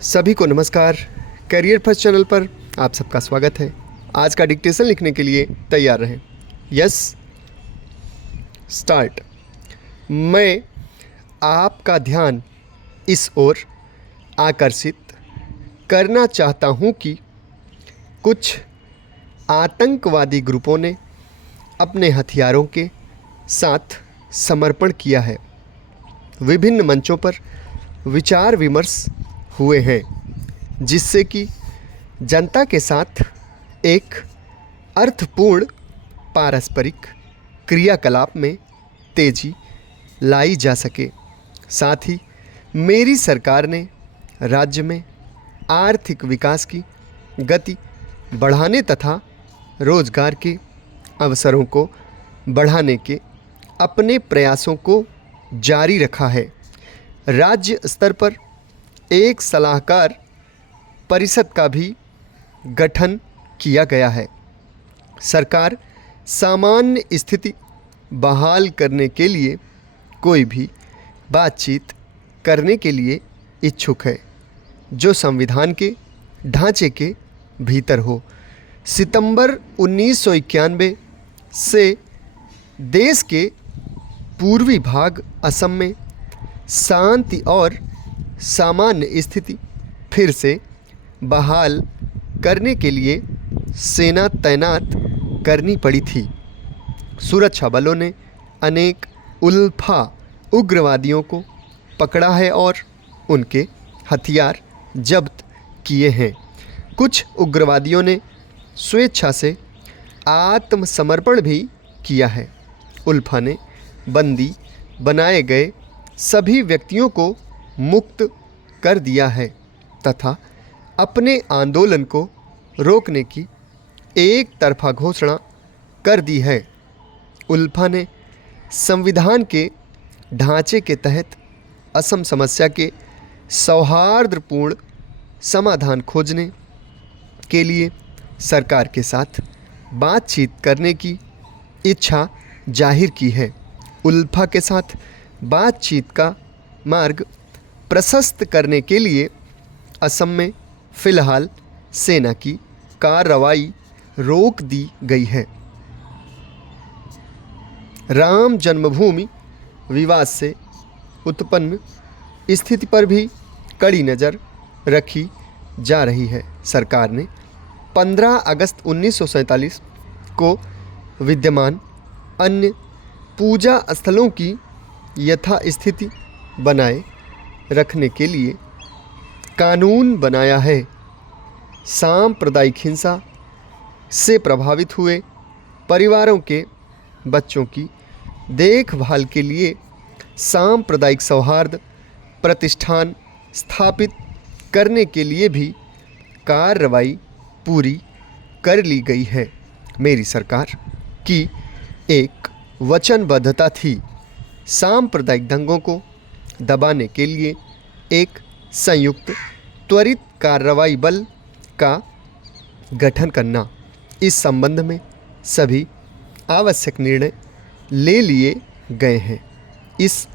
सभी को नमस्कार। करियर फर्स्ट चैनल पर आप सबका स्वागत है। आज का डिक्टेशन लिखने के लिए तैयार रहें। Yes, start. मैं आपका ध्यान इस ओर आकर्षित करना चाहता हूं कि कुछ आतंकवादी ग्रुपों ने अपने हथियारों के साथ समर्पण किया है। विभिन्न मंचों पर विचार विमर्श हुए हैं, जिससे कि जनता के साथ एक अर्थपूर्ण पारस्परिक क्रियाकलाप में तेजी लाई जा सके। साथ ही मेरी सरकार ने राज्य में आर्थिक विकास की गति बढ़ाने तथा रोजगार के अवसरों को बढ़ाने के अपने प्रयासों को जारी रखा है। राज्य स्तर पर एक सलाहकार परिषद का भी गठन किया गया है। सरकार सामान्य स्थिति बहाल करने के लिए कोई भी बातचीत करने के लिए इच्छुक है, जो संविधान के ढांचे के भीतर हो। सितंबर 1991 से देश के पूर्वी भाग असम में शांति और सामान्य स्थिति फिर से बहाल करने के लिए सेना तैनात करनी पड़ी थी। सुरक्षा बलों ने अनेक उल्फा उग्रवादियों को पकड़ा है और उनके हथियार जब्त किए हैं। कुछ उग्रवादियों ने स्वेच्छा से आत्मसमर्पण भी किया है। उल्फा ने बंदी बनाए गए सभी व्यक्तियों को मुक्त कर दिया है तथा अपने आंदोलन को रोकने की एक तरफा घोषणा कर दी है। उल्फा ने संविधान के ढांचे के तहत असम समस्या के सौहार्दपूर्ण समाधान खोजने के लिए सरकार के साथ बातचीत करने की इच्छा जाहिर की है। उल्फा के साथ बातचीत का मार्ग प्रशस्त करने के लिए असम में फ़िलहाल सेना की कार्रवाई रोक दी गई है। राम जन्मभूमि विवाद से उत्पन्न स्थिति पर भी कड़ी नज़र रखी जा रही है। सरकार ने 15 अगस्त 1947 को विद्यमान अन्य पूजा स्थलों की यथास्थिति बनाए रखने के लिए कानून बनाया है। सांप्रदायिक हिंसा से प्रभावित हुए परिवारों के बच्चों की देखभाल के लिए सांप्रदायिक सौहार्द प्रतिष्ठान स्थापित करने के लिए भी कार्रवाई पूरी कर ली गई है। मेरी सरकार की एक वचनबद्धता थी सांप्रदायिक दंगों को दबाने के लिए एक संयुक्त त्वरित कार्रवाई बल का गठन करना। इस संबंध में सभी आवश्यक निर्णय ले लिए गए हैं। इस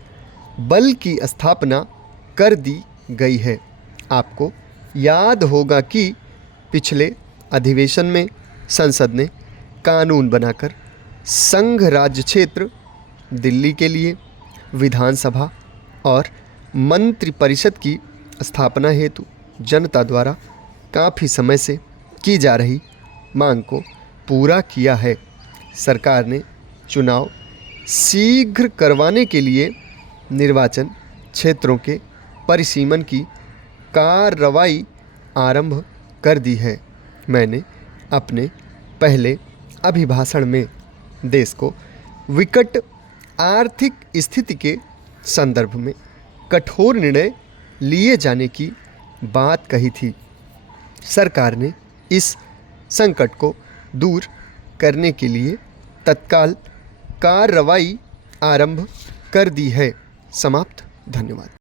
बल की स्थापना कर दी गई है। आपको याद होगा कि पिछले अधिवेशन में संसद ने कानून बनाकर संघ राज्य क्षेत्र दिल्ली के लिए विधानसभा और मंत्रिपरिषद की स्थापना हेतु जनता द्वारा काफ़ी समय से की जा रही मांग को पूरा किया है। सरकार ने चुनाव शीघ्र करवाने के लिए निर्वाचन क्षेत्रों के परिसीमन की कार्रवाई आरंभ कर दी है। मैंने अपने पहले अभिभाषण में देश को विकट आर्थिक स्थिति के संदर्भ में कठोर निर्णय लिए जाने की बात कही थी। सरकार ने इस संकट को दूर करने के लिए तत्काल कार्रवाई आरंभ कर दी है। समाप्त। धन्यवाद।